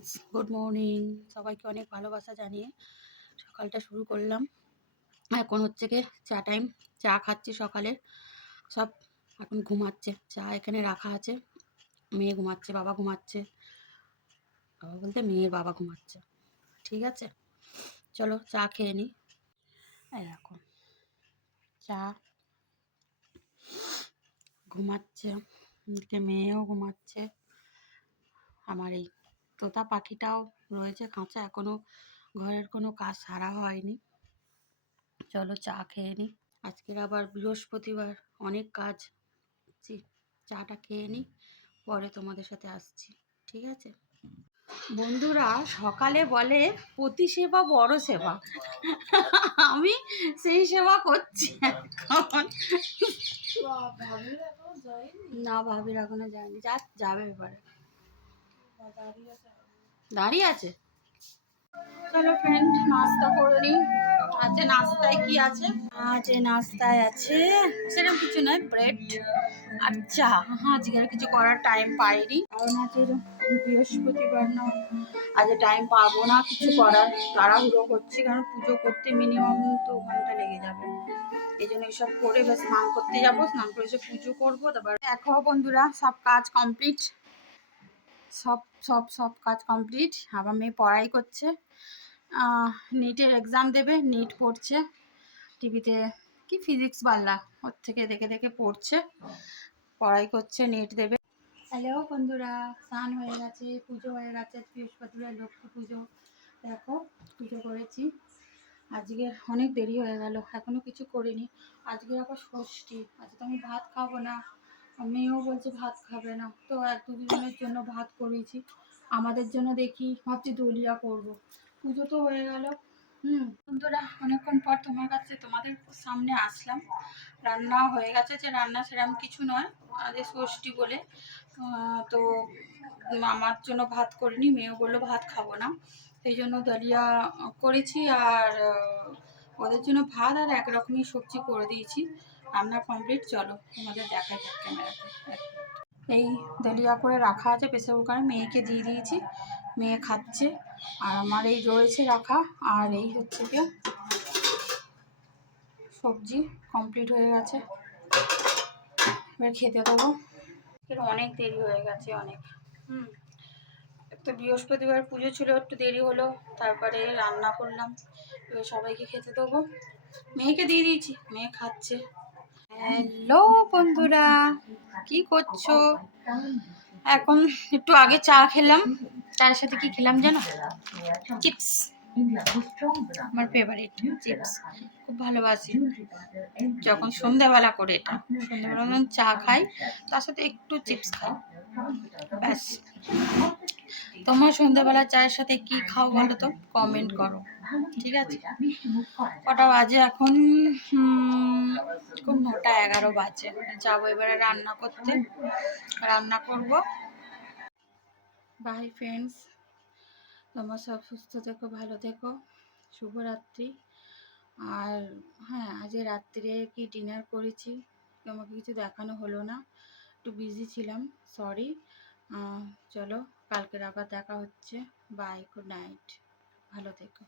Friends, good morning. সবাইকে অনেক ভালোবাসা জানিয়ে সকালটা শুরু করলাম। এখন হচ্ছে গিয়ে চা টাইম। চা খাচ্ছি সকালে। সব এখন ঘুমাচ্ছে। চা এখানে রাখা আছে। মেয়ে ঘুমাচ্ছে, বাবা ঘুমাচ্ছে। বাবা বলতে মেয়ের বাবা ঘুমাচ্ছে। ঠিক আছে, চলো চা খেয়ে নিই। এখন চা, ঘুমাচ্ছে, মেয়েও ঘুমাচ্ছে। আমার এই তোতা পাখিটাও রয়েছে খাঁচা, এখনো ঘরের কোনো কাজ সারা হয়নি। চলো চা খেয়ে নিই। আজকের আবার বৃহস্পতিবার, অনেক কাজ। চাটা খেয়ে নিই, পরে তোমাদের সাথে আসছি। ঠিক আছে বন্ধুরা, সকালে বলে প্রতি সেবা বড় সেবা। আমি সেই সেবা করছি এখন। না, ভাবির এখনো যায়নি। যাবে এবারে। দাঁড়িয়ে আছে। চলো ফ্রেন্ড, নাস্তা করে নিই। আজকে নাস্তায় কি আছে? নাস্তায় আছে সেরকম কিছু নয়, ব্রেড আর চা। আজকে আর কিছু করার টাইম পাইনি, কারণ আজকে বৃহস্পতিবার না, আজকে টাইম পাবো না কিছু করার। তাড়াহুড়ো করছি, কারণ পুজো করতে মিনিমাম 2 ঘন্টা লেগে যাবে। এই জন্য এইসব করে বেশ স্নান করতে যাবো, স্নান করে এসে পুজো করবো। তারপর দেখো বন্ধুরা, সব কাজ কমপ্লিট। সব সব সব কাজ কমপ্লিট। আবার মেয়ে পড়াই করছে, নিটের এক্সাম দেবে। নিট পড়ছে, টিভিতে কি ফিজিক্স বাংলা, ওর থেকে দেখে দেখে পড়ছে, পড়াই করছে, নেট দেবে। হ্যালো বন্ধুরা, স্নান হয়ে গেছে, পুজো হয়ে গেছে। বৃহস্পতিবার লক্ষ্মী পুজো। দেখো পুজো করেছি। আজকে অনেক দেরি হয়ে গেল, এখনো কিছু করিনি। আজকে আবার ষষ্ঠী, আজকে তো আমি ভাত খাবো না। মেয়েও বলছে ভাত খাবে না, তো 1-2 জনের জন্য ভাত করেছি। আমাদের জন্য দেখি ভাবছি দলিয়া করব। পুজো তো হয়ে গেল। বন্ধুরা, অনেকক্ষণ পর তোমাদের সামনে আসলাম। রান্না হয়ে গেছে, যে রান্না সেরকম কিছু নয়, আজ ষষ্ঠী বলে। তো আমার জন্য ভাত করিনি, মেয়েও বললো ভাত খাবো না, সেই জন্য দলিয়া করেছি। আর ওদের জন্য ভাত আর একরকমই সবজি করে দিয়েছি। রান্না কমপ্লিট। চলো তোমাদের দেখাই ক্যামেরাতে। এই দলিয়া করে রাখা আছে প্রেসার কুকারে, মেয়েকে দিয়ে দিয়েছি, মেয়ে খাচ্ছে। আর আমার এই রয়েছে রাখা। আর এই হচ্ছে কি সবজি কমপ্লিট হয়ে গেছে, এবার খেতে দেবো। অনেক দেরি হয়ে গেছে, অনেক। তো বৃহস্পতিবার পুজো ছিল, একটু দেরি হলো। তারপরে রান্না করলাম, এবার সবাইকে খেতে দেবো। মেয়েকে দিয়ে দিয়েছি, মেয়ে খাচ্ছে। হ্যালো বন্ধুরা, কি করছো? এখন একটু আগে চা খেলাম, তার সাথে কি খেলাম জানো? চিপস। আমার ফেভারিট চিপস, খুব ভালোবাসি। যখন সন্ধ্যাবেলা করে, এটা সন্ধ্যাবেলা যখন চা খাই, তার সাথে একটু চিপস খাই, ব্যাস। তোমার সন্ধ্যাবেলা চায়ের সাথে কি খাও বলো তো, কমেন্ট করো। ঠিক আছে, কটা বাজে এখন? 9:11 বাজে। যাবো এবারে রান্না করতে, রান্না করব। বাই ফ্রেন্ডস, তোমরা সব সুস্থ থেকো, ভালো থেকো, শুভরাত্রি। আর হ্যাঁ, আজ রাত্রে কি ডিনার করেছি তোমাকে কিছু দেখানো হলো না, একটু বিজি ছিলাম, সরি। চলো কালকের আবার দেখা হচ্ছে। বাই, গুড নাইট, ভালো থেকো।